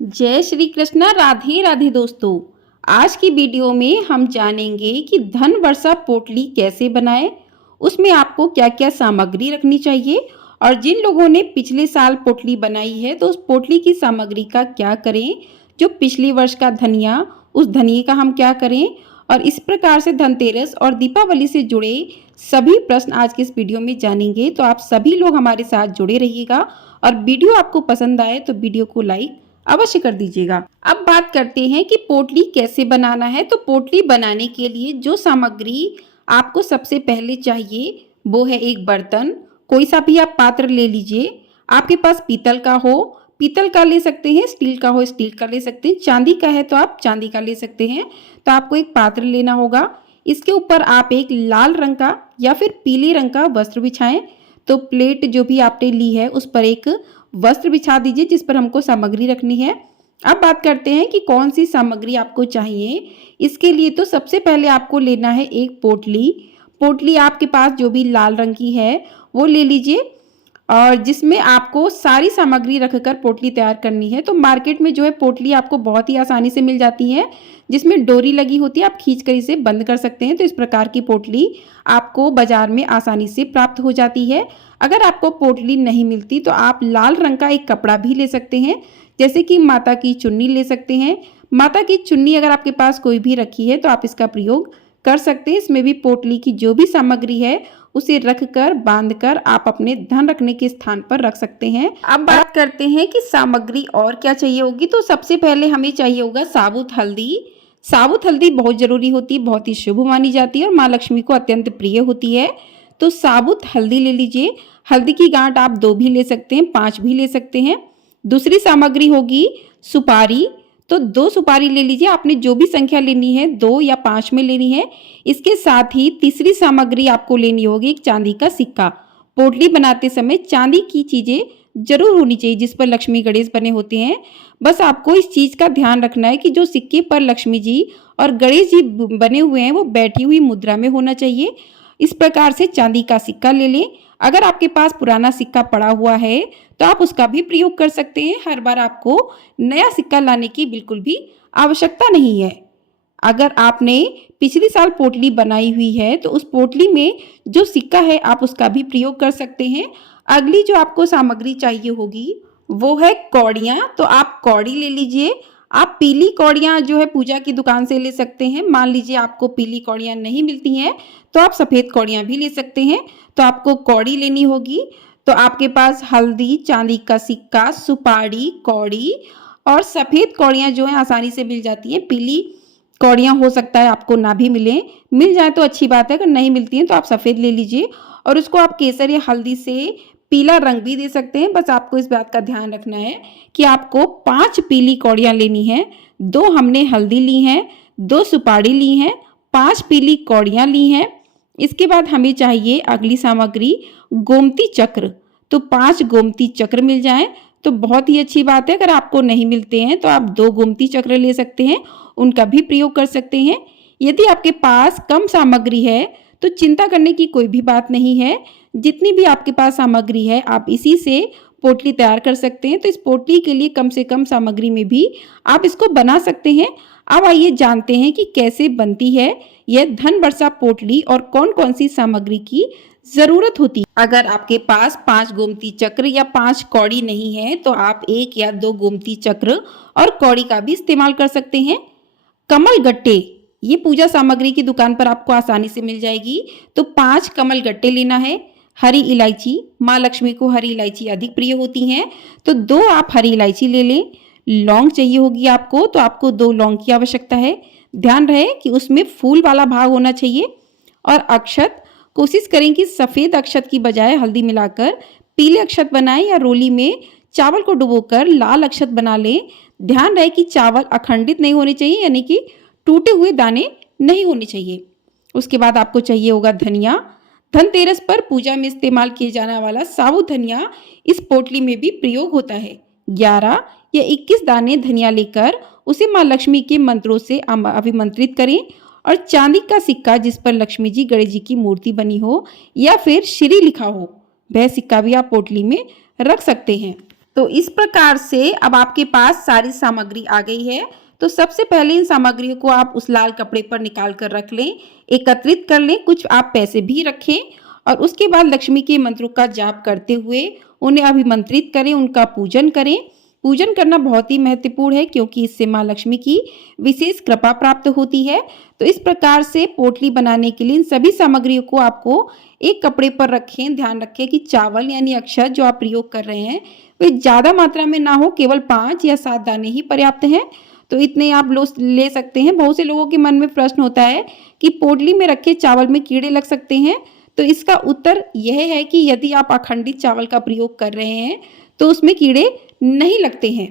जय श्री कृष्णा। राधे राधे दोस्तों। आज की वीडियो में हम जानेंगे कि धन वर्षा पोटली कैसे बनाएं, उसमें आपको क्या क्या सामग्री रखनी चाहिए और जिन लोगों ने पिछले साल पोटली बनाई है तो उस पोटली की सामग्री का क्या करें, जो पिछले वर्ष का धनिया उस धनिये का हम क्या करें। और इस प्रकार से धनतेरस और दीपावली से जुड़े सभी प्रश्न आज के इस वीडियो में जानेंगे। तो आप सभी लोग हमारे साथ जुड़े रहिएगा और वीडियो आपको पसंद आए तो वीडियो को लाइक अवश्य कर दीजिएगा। अब बात करते हैं कि पोटली कैसे बनाना है। तो पोटली बनाने के लिए जो सामग्री आपको सबसे पहले चाहिए वो है एक बर्तन। कोई सा भी आप पात्र ले लीजिए। आपके पास पीतल का हो पीतल का ले सकते हैं, स्टील का हो स्टील का ले सकते हैं, चांदी का है तो आप चांदी का ले सकते हैं। तो आपको एक पात्र लेना होगा। इसके ऊपर आप एक लाल रंग का या फिर पीले रंग का वस्त्र बिछाएं। तो प्लेट जो भी आपने ली है उस पर एक वस्त्र बिछा दीजिए जिस पर हमको सामग्री रखनी है। अब बात करते हैं कि कौन सी सामग्री आपको चाहिए। इसके लिए तो सबसे पहले आपको लेना है एक पोटली। पोटली आपके पास जो भी लाल रंग की है वो ले लीजिए और जिसमें आपको सारी सामग्री रखकर पोटली तैयार करनी है। तो मार्केट में जो है पोटली आपको बहुत ही आसानी से मिल जाती है, जिसमें डोरी लगी होती है, आप खींचकर इसे बंद कर सकते हैं। तो इस प्रकार की पोटली आपको बाजार में आसानी से प्राप्त हो जाती है। अगर आपको पोटली नहीं मिलती तो आप लाल रंग का एक कपड़ा भी ले सकते हैं, जैसे कि माता की चुन्नी ले सकते हैं। माता की चुन्नी अगर आपके पास कोई भी रखी है तो आप इसका प्रयोग कर सकते हैं। इसमें भी पोटली की जो भी सामग्री है उसे रखकर बांधकर आप अपने धन रखने के स्थान पर रख सकते हैं। अब बात करते हैं कि सामग्री और क्या चाहिए होगी। तो सबसे पहले हमें चाहिए होगा साबुत हल्दी। साबुत हल्दी बहुत जरूरी होती है, बहुत ही शुभ मानी जाती है और माँ लक्ष्मी को अत्यंत प्रिय होती है। तो साबुत हल्दी ले लीजिए। हल्दी की गांठ आप 2 भी ले सकते हैं, 5 भी ले सकते हैं। दूसरी सामग्री होगी सुपारी। तो 2 सुपारी ले लीजिए। आपने जो भी संख्या लेनी है 2 या 5 में लेनी है। इसके साथ ही तीसरी सामग्री आपको लेनी होगी एक चांदी का सिक्का। पोटली बनाते समय चांदी की चीजें जरूर होनी चाहिए जिस पर लक्ष्मी गणेश बने होते हैं। बस आपको इस चीज का ध्यान रखना है कि जो सिक्के पर लक्ष्मी जी और गणेश जी बने हुए हैं वो बैठी हुई मुद्रा में होना चाहिए। इस प्रकार से चांदी का सिक्का ले लें। अगर आपके पास पुराना सिक्का पड़ा हुआ है तो आप उसका भी प्रयोग कर सकते हैं। हर बार आपको नया सिक्का लाने की बिल्कुल भी आवश्यकता नहीं है। अगर आपने पिछले साल पोटली बनाई हुई है तो उस पोटली में जो सिक्का है आप उसका भी प्रयोग कर सकते हैं। अगली जो आपको सामग्री चाहिए होगी वो है कौड़ियाँ। तो आप कौड़ी ले लीजिए। आप पीली कौड़ियाँ जो है पूजा की दुकान से ले सकते हैं। मान लीजिए आपको पीली कौड़ियाँ नहीं मिलती हैं तो आप सफ़ेद कौड़ियाँ भी ले सकते हैं। तो आपको कौड़ी लेनी होगी। तो आपके पास हल्दी, चांदी का सिक्का, सुपारी, कौड़ी और सफ़ेद कौड़ियाँ जो है आसानी से मिल जाती हैं। पीली कौड़ियाँ हो सकता है आपको ना भी मिल जाए तो अच्छी बात है। अगर नहीं मिलती हैं तो आप सफ़ेद ले लीजिए और उसको आप केसर या हल्दी से पीला रंग भी दे सकते हैं। बस आपको इस बात का ध्यान रखना है कि आपको 5 पीली कौड़ियाँ लेनी हैं। 2 हमने हल्दी ली हैं, 2 सुपारी ली हैं, 5 पीली कौड़ियाँ ली हैं। इसके बाद हमें चाहिए अगली सामग्री गोमती चक्र। तो 5 गोमती चक्र मिल जाएं तो बहुत ही अच्छी बात है। अगर आपको नहीं मिलते हैं तो आप 2 गोमती चक्र ले सकते हैं, उनका भी प्रयोग कर सकते हैं। यदि आपके पास कम सामग्री है तो चिंता करने की कोई भी बात नहीं है। जितनी भी आपके पास सामग्री है आप इसी से पोटली तैयार कर सकते हैं। तो इस पोटली के लिए कम से कम सामग्री में भी आप इसको बना सकते हैं। अब आइए जानते हैं कि कैसे बनती है यह धन वर्षा पोटली और कौन कौन सी सामग्री की जरूरत होती है। अगर आपके पास 5 गोमती चक्र या 5 कौड़ी नहीं है तो आप 1 या 2 गोमती चक्र और कौड़ी का भी इस्तेमाल कर सकते हैं। कमल गट्टे, ये पूजा सामग्री की दुकान पर आपको आसानी से मिल जाएगी। तो 5 कमल गट्टे लेना है। हरी इलायची, माँ लक्ष्मी को हरी इलायची अधिक प्रिय होती हैं तो 2 आप हरी इलायची ले लें। लौंग चाहिए होगी आपको, तो आपको 2 लौंग की आवश्यकता है। ध्यान रहे कि उसमें फूल वाला भाग होना चाहिए। और अक्षत, कोशिश करें कि सफ़ेद अक्षत की बजाय हल्दी मिलाकर पीले अक्षत बनाएं या रोली में चावल को डुबोकर लाल अक्षत बना लें। ध्यान रहे कि चावल अखंडित नहीं होने चाहिए, यानी कि टूटे हुए दाने नहीं होने चाहिए। उसके बाद आपको चाहिए होगा धनिया। धनतेरस पर पूजा में इस्तेमाल किए जाने वाला साबुत धनिया इस पोटली में भी प्रयोग होता है। 11 या 21 दाने धनिया लेकर उसे माँ लक्ष्मी के मंत्रों से अभिमंत्रित करें और चांदी का सिक्का जिस पर लक्ष्मी जी गणेश जी की मूर्ति बनी हो या फिर श्री लिखा हो वह सिक्का भी आप पोटली में रख सकते हैं। तो इस प्रकार से अब आपके पास सारी सामग्री आ गई है। तो सबसे पहले इन सामग्रियों को आप उस लाल कपड़े पर निकाल कर रख लें, एकत्रित कर लें, कुछ आप पैसे भी रखें और उसके बाद लक्ष्मी के मंत्रों का जाप करते हुए उन्हें अभिमंत्रित करें, उनका पूजन करें। पूजन करना बहुत ही महत्वपूर्ण है क्योंकि इससे माँ लक्ष्मी की विशेष कृपा प्राप्त होती है। तो इस प्रकार से पोटली बनाने के लिए इन सभी सामग्रियों को आपको एक कपड़े पर रखें। ध्यान रखें कि चावल यानी अक्षत जो आप प्रयोग कर रहे हैं वे ज़्यादा मात्रा में ना हो, केवल 5 या 7 दाने ही पर्याप्त हैं। तो इतने आप ले सकते हैं। बहुत से लोगों के मन में प्रश्न होता है कि पोटली में रखे चावल में कीड़े लग सकते हैं। तो इसका उत्तर यह है कि यदि आप अखंडित चावल का प्रयोग कर रहे हैं तो उसमें कीड़े नहीं लगते हैं।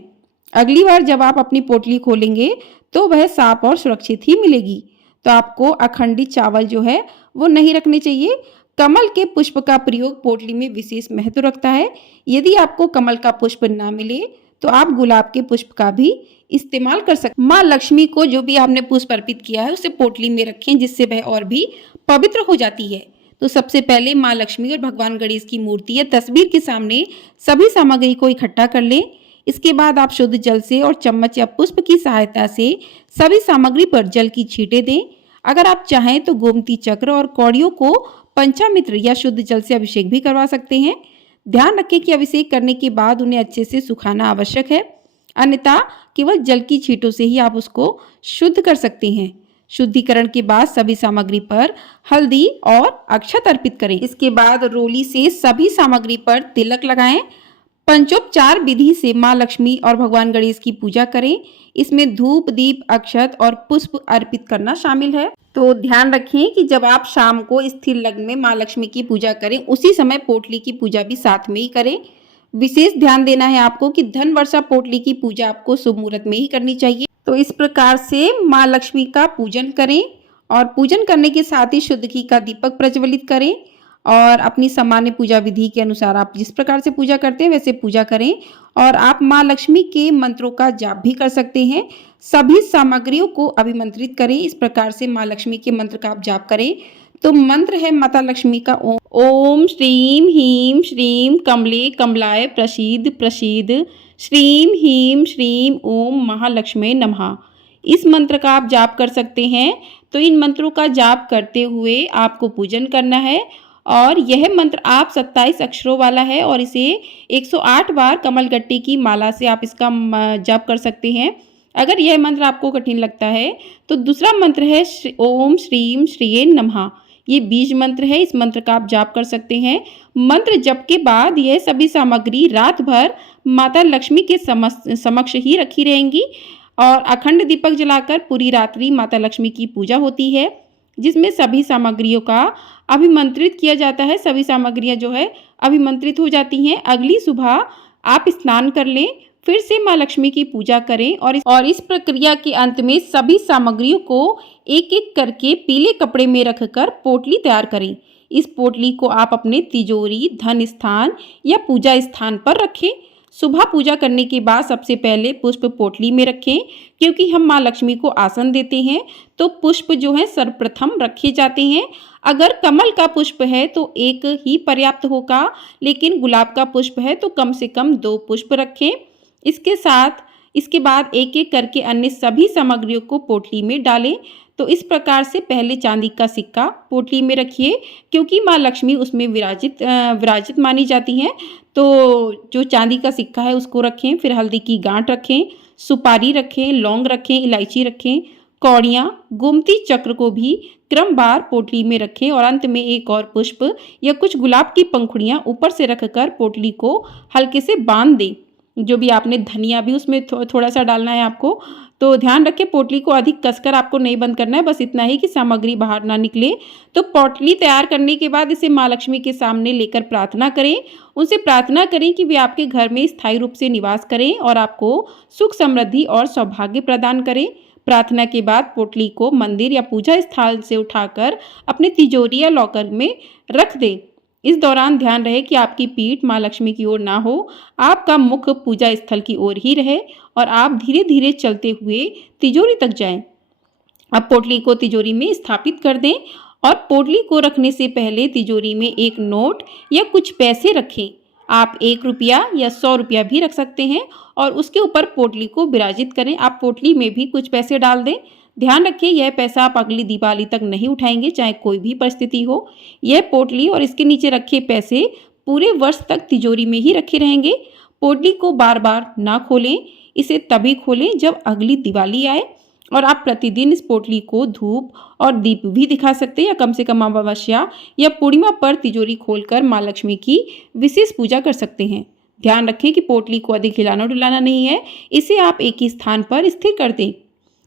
अगली बार जब आप अपनी पोटली खोलेंगे तो वह साफ और सुरक्षित ही मिलेगी। तो आपको अखंडित चावल जो है वो नहीं रखने चाहिए। कमल के पुष्प का प्रयोग पोटली में विशेष महत्व रखता है। यदि आपको कमल का पुष्प ना मिले तो आप गुलाब के पुष्प का भी इस्तेमाल कर सकते। माँ लक्ष्मी को जो भी आपने पुष्प अर्पित किया है उसे पोटली में रखें, जिससे वह और भी पवित्र हो जाती है। तो सबसे पहले माँ लक्ष्मी और भगवान गणेश की मूर्ति या तस्वीर के सामने सभी सामग्री को इकट्ठा कर लें। इसके बाद आप शुद्ध जल से और चम्मच या पुष्प की सहायता से सभी सामग्री पर जल की छींटे दें। अगर आप चाहें तो गोमती चक्र और कौड़ियों को पंचामृत या शुद्ध जल से अभिषेक भी करवा सकते हैं। ध्यान रखें कि अभिषेक करने के बाद उन्हें अच्छे से सुखाना आवश्यक है, अन्यथा केवल जल की छींटों से ही आप उसको शुद्ध कर सकते हैं। शुद्धिकरण के बाद सभी सामग्री पर हल्दी और अक्षत अर्पित करें। इसके बाद रोली से सभी सामग्री पर तिलक लगाएं। पंचोपचार विधि से माँ लक्ष्मी और भगवान गणेश की पूजा करें। इसमें धूप, दीप, अक्षत और पुष्प अर्पित करना शामिल है। तो ध्यान रखें कि जब आप शाम को स्थिर लग्न में माँ लक्ष्मी की पूजा करें उसी समय पोटली की पूजा भी साथ में ही करें। विशेष ध्यान देना है आपको कि धन वर्षा पोटली की पूजा आपको शुभ मुहूर्त में ही करनी चाहिए। तो इस प्रकार से माँ लक्ष्मी का पूजन करें और पूजन करने के साथ ही शुद्ध घी का दीपक प्रज्वलित करें और अपनी सामान्य पूजा विधि के अनुसार आप जिस प्रकार से पूजा करते हैं वैसे पूजा करें। और आप माँ लक्ष्मी के मंत्रों का जाप भी कर सकते हैं। सभी सामग्रियों को अभिमंत्रित करें। इस प्रकार से माँ लक्ष्मी के मंत्र का आप जाप करें। तो मंत्र है माता लक्ष्मी का ओम श्रीम ह्रीम श्रीम कमले कमलाय प्रसीद प्रसीद श्रीम ह्रीम श्रीम ओम महालक्ष्मी नमः। इस मंत्र का आप जाप कर सकते हैं। तो इन मंत्रों का जाप करते हुए आपको पूजन करना है और यह मंत्र आप 27 अक्षरों वाला है और इसे 108 बार कमलगट्टी की माला से आप इसका जाप कर सकते हैं। अगर यह मंत्र आपको कठिन लगता है तो दूसरा मंत्र है ओम श्रीम श्रीये नमः। ये बीज मंत्र है, इस मंत्र का आप जाप कर सकते हैं। मंत्र जप के बाद यह सभी सामग्री रात भर माता लक्ष्मी के समक्ष ही रखी रहेंगी और अखंड दीपक जलाकर पूरी रात्रि माता लक्ष्मी की पूजा होती है, जिसमें सभी सामग्रियों का अभिमंत्रित किया जाता है। सभी सामग्रियां जो है अभिमंत्रित हो जाती हैं। अगली सुबह आप स्नान कर लें, फिर से माँ लक्ष्मी की पूजा करें और इस प्रक्रिया के अंत में सभी सामग्रियों को एक एक करके पीले कपड़े में रखकर पोटली तैयार करें। इस पोटली को आप अपने तिजोरी, धन स्थान या पूजा स्थान पर रखें। सुबह पूजा करने के बाद सबसे पहले पुष्प पोटली में रखें, क्योंकि हम माँ लक्ष्मी को आसन देते हैं तो पुष्प जो है सर्वप्रथम रखे जाते हैं। अगर कमल का पुष्प है तो एक ही पर्याप्त होगा, लेकिन गुलाब का पुष्प है तो कम से कम 2 पुष्प रखें। इसके बाद एक एक करके अन्य सभी सामग्रियों को पोटली में डालें। तो इस प्रकार से पहले चांदी का सिक्का पोटली में रखिए, क्योंकि माँ लक्ष्मी उसमें विराजित मानी जाती हैं। तो जो चांदी का सिक्का है उसको रखें। फिर हल्दी की गांठ रखें, सुपारी रखें, लौंग रखें, इलायची रखें, कौड़ियाँ, गोमती चक्र को भी क्रमवार पोटली में रखें और अंत में एक और पुष्प या कुछ गुलाब की पंखुड़ियाँ ऊपर से रखकर पोटली को हल्के से बांध दें। जो भी आपने धनिया भी उसमें थोड़ा सा डालना है आपको। तो ध्यान रखें पोटली को अधिक कसकर आपको नहीं बंद करना है, बस इतना ही कि सामग्री बाहर ना निकले। तो पोटली तैयार करने के बाद इसे माँ लक्ष्मी के सामने लेकर प्रार्थना करें। उनसे प्रार्थना करें कि वे आपके घर में स्थायी रूप से निवास करें और आपको सुख, समृद्धि और सौभाग्य प्रदान करें। प्रार्थना के बाद पोटली को मंदिर या पूजा स्थल से उठाकर अपने तिजोरी या लॉकर में रख दें। इस दौरान ध्यान रहे कि आपकी पीठ माँ लक्ष्मी की ओर ना हो, आपका मुख पूजा स्थल की ओर ही रहे और आप धीरे धीरे चलते हुए तिजोरी तक जाएं। अब पोटली को तिजोरी में स्थापित कर दें और पोटली को रखने से पहले तिजोरी में एक नोट या कुछ पैसे रखें। आप 1 रुपया या 100 रुपया भी रख सकते हैं और उसके ऊपर पोटली को विराजित करें। आप पोटली में भी कुछ पैसे डाल दें। ध्यान रखिए यह पैसा आप अगली दिवाली तक नहीं उठाएंगे, चाहे कोई भी परिस्थिति हो। यह पोटली और इसके नीचे रखे पैसे पूरे वर्ष तक तिजोरी में ही रखे रहेंगे। पोटली को बार बार ना खोलें, इसे तभी खोलें जब अगली दिवाली आए। और आप प्रतिदिन इस पोटली को धूप और दीप भी दिखा सकते हैं या कम से कम अमावस्या या पूर्णिमा पर तिजोरी खोलकर माँ लक्ष्मी की विशेष पूजा कर सकते हैं। ध्यान रखें कि पोटली को अधिक हिलाना डुलाना नहीं है, इसे आप एक ही स्थान पर स्थिर कर दें।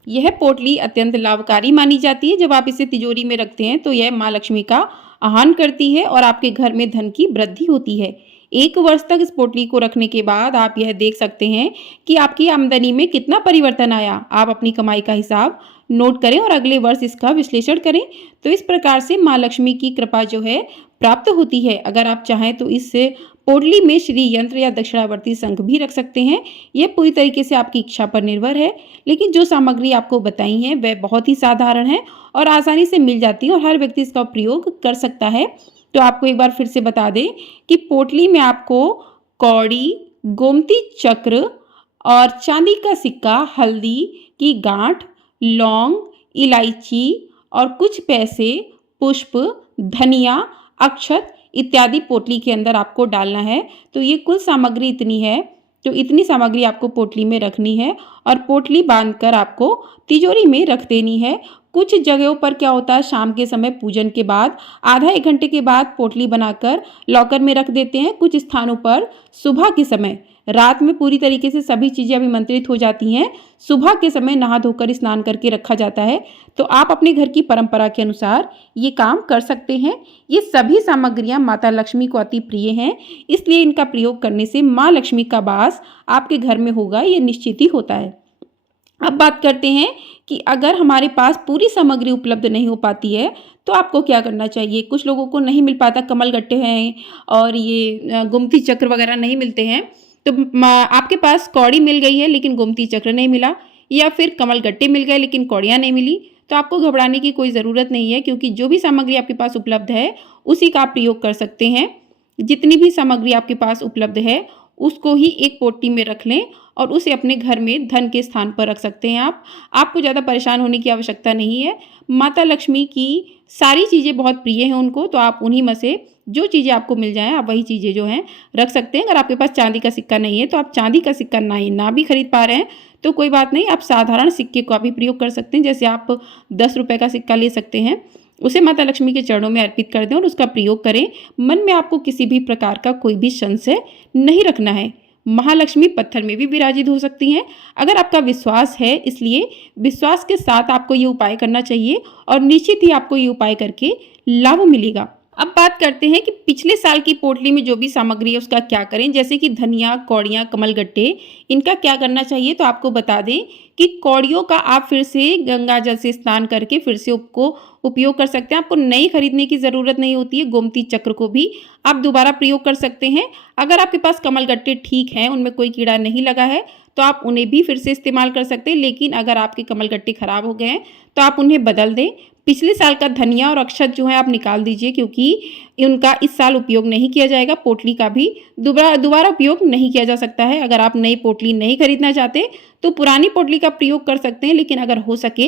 यह पोटली अत्यंत लाभकारी मानी जाती है। जब आप इसे तिजोरी में रखते हैं तो यह माँ लक्ष्मी का आह्वान करती है और आपके घर में धन की वृद्धि होती है। 1 वर्ष तक इस पोटली को रखने के बाद आप यह देख सकते हैं कि आपकी आमदनी में कितना परिवर्तन आया। आप अपनी कमाई का हिसाब नोट करें और अगले वर्ष इसका विश्लेषण करें। तो इस प्रकार से माँ लक्ष्मी की कृपा जो है प्राप्त होती है। अगर आप चाहें तो इस पोटली में श्री यंत्र या दक्षिणावर्ती शंख भी रख सकते हैं। यह पूरी तरीके से आपकी इच्छा पर निर्भर है, लेकिन जो सामग्री आपको बताई है वह बहुत ही साधारण है और आसानी से मिल जाती है और हर व्यक्ति इसका प्रयोग कर सकता है। तो आपको एक बार फिर से बता दें कि पोटली में आपको कौड़ी, गोमती चक्र और चांदी का सिक्का, हल्दी की गांठ, लौंग, इलायची और कुछ पैसे, पुष्प, धनिया, अक्षत इत्यादि पोटली के अंदर आपको डालना है। तो ये कुल सामग्री इतनी है। तो इतनी सामग्री आपको पोटली में रखनी है और पोटली बांधकर आपको तिजोरी में रख देनी है। कुछ जगहों पर क्या होता है, शाम के समय पूजन के बाद आधा 1 घंटे के बाद पोटली बनाकर लॉकर में रख देते हैं। कुछ स्थानों पर सुबह के समय, रात में पूरी तरीके से सभी चीज़ें अभिमंत्रित हो जाती हैं, सुबह के समय नहा धोकर स्नान करके रखा जाता है। तो आप अपने घर की परंपरा के अनुसार ये काम कर सकते हैं। ये सभी सामग्रियां माता लक्ष्मी को अति प्रिय हैं, इसलिए इनका प्रयोग करने से माँ लक्ष्मी का वास आपके घर में होगा, ये निश्चित ही होता है। अब बात करते हैं कि अगर हमारे पास पूरी सामग्री उपलब्ध नहीं हो पाती है तो आपको क्या करना चाहिए। कुछ लोगों को नहीं मिल पाता, कमल गट्टे हैं और ये गोमती चक्र वगैरह नहीं मिलते हैं। तो आपके पास कौड़ी मिल गई है लेकिन गोमती चक्र नहीं मिला, या फिर कमल गट्टे मिल गए लेकिन कौड़ियाँ नहीं मिली, तो आपको घबराने की कोई ज़रूरत नहीं है, क्योंकि जो भी सामग्री आपके पास उपलब्ध है उसी का आप प्रयोग कर सकते हैं। जितनी भी सामग्री आपके पास उपलब्ध है उसको ही एक पोटली में रख लें और उसे अपने घर में धन के स्थान पर रख सकते हैं। आपको ज़्यादा परेशान होने की आवश्यकता नहीं है। माता लक्ष्मी की सारी चीज़ें बहुत प्रिय हैं उनको, तो आप उन्हीं में से जो चीज़ें आपको मिल जाएं आप वही चीज़ें जो हैं रख सकते हैं। अगर आपके पास चांदी का सिक्का नहीं है तो आप चांदी का सिक्का ना भी खरीद पा रहे हैं तो कोई बात नहीं, आप साधारण सिक्के का भी प्रयोग कर सकते हैं। जैसे आप 10 रुपये का सिक्का ले सकते हैं, उसे माता लक्ष्मी के चरणों में अर्पित कर दें और उसका प्रयोग करें। मन में आपको किसी भी प्रकार का कोई भी संशय नहीं रखना है। महालक्ष्मी पत्थर में भी विराजित हो सकती हैं अगर आपका विश्वास है, इसलिए विश्वास के साथ आपको ये उपाय करना चाहिए और निश्चित ही आपको ये उपाय करके लाभ मिलेगा। अब बात करते हैं कि पिछले साल की पोटली में जो भी सामग्री है उसका क्या करें। जैसे कि धनिया, कौड़ियाँ, कमलगट्टे, इनका क्या करना चाहिए। तो आपको बता दें कि कौड़ियों का आप फिर से गंगा जल से स्नान करके फिर से उसको उपयोग कर सकते हैं। आपको नई खरीदने की ज़रूरत नहीं होती है। गोमती चक्र को भी आप दोबारा प्रयोग कर सकते हैं। अगर आपके पास कमलगट्टे ठीक हैं, उनमें कोई कीड़ा नहीं लगा है, तो आप उन्हें भी फिर से इस्तेमाल कर सकते हैं। लेकिन अगर आपके कमलगट्टे खराब हो गए हैं तो आप उन्हें बदल दें। पिछले साल का धनिया और अक्षत जो है आप निकाल दीजिए, क्योंकि उनका इस साल उपयोग नहीं किया जाएगा। पोटली का भी दोबारा उपयोग नहीं किया जा सकता है। अगर आप नई पोटली नहीं खरीदना चाहते तो पुरानी पोटली का प्रयोग कर सकते हैं, लेकिन अगर हो सके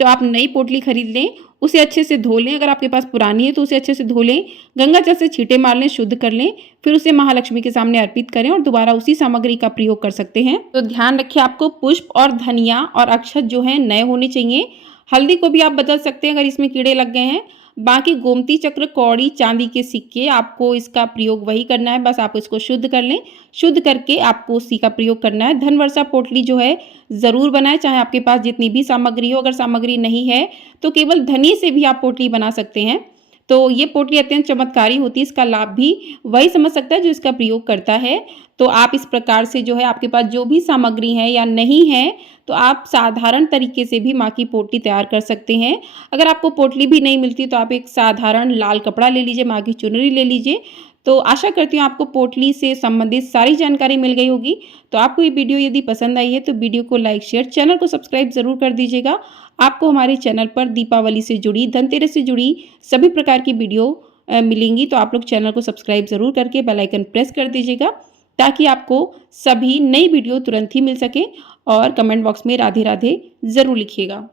तो आप नई पोटली खरीद लें, उसे अच्छे से धो लें। अगर आपके पास पुरानी है तो उसे अच्छे से धो लें, गंगा जल से छींटे मार लें, शुद्ध कर लें, फिर उसे महालक्ष्मी के सामने अर्पित करें और दोबारा उसी सामग्री का प्रयोग कर सकते हैं। तो ध्यान रखिए आपको पुष्प और धनिया और अक्षत जो है नए होने चाहिए। हल्दी को भी आप बदल सकते हैं अगर इसमें कीड़े लग गए हैं। बाकी गोमती चक्र, कौड़ी, चांदी के सिक्के, आपको इसका प्रयोग वही करना है, बस आप इसको शुद्ध कर लें। शुद्ध करके आपको उसी का प्रयोग करना है। धन वर्षा पोटली जो है ज़रूर बनाएं, चाहे आपके पास जितनी भी सामग्री हो। अगर सामग्री नहीं है तो केवल धनी से भी आप पोटली बना सकते हैं। तो ये पोटली अत्यंत चमत्कारी होती है, इसका लाभ भी वही समझ सकता है जो इसका प्रयोग करता है। तो आप इस प्रकार से जो है आपके पास जो भी सामग्री है या नहीं है तो आप साधारण तरीके से भी माँ की पोटली तैयार कर सकते हैं। अगर आपको पोटली भी नहीं मिलती तो आप एक साधारण लाल कपड़ा ले लीजिए, माँ की चुनरी ले लीजिए। तो आशा करती हूँ आपको पोटली से संबंधित सारी जानकारी मिल गई होगी। तो आपको ये वीडियो यदि पसंद आई है तो वीडियो को लाइक, शेयर, चैनल को सब्सक्राइब जरूर कर दीजिएगा। आपको हमारे चैनल पर दीपावली से जुड़ी, धनतेरस से जुड़ी सभी प्रकार की वीडियो मिलेंगी तो आप लोग चैनल को सब्सक्राइब ज़रूर करके बेल आइकन प्रेस कर दीजिएगा, ताकि आपको सभी नई वीडियो तुरंत ही मिल सके। और कमेंट बॉक्स में राधे राधे ज़रूर लिखिएगा।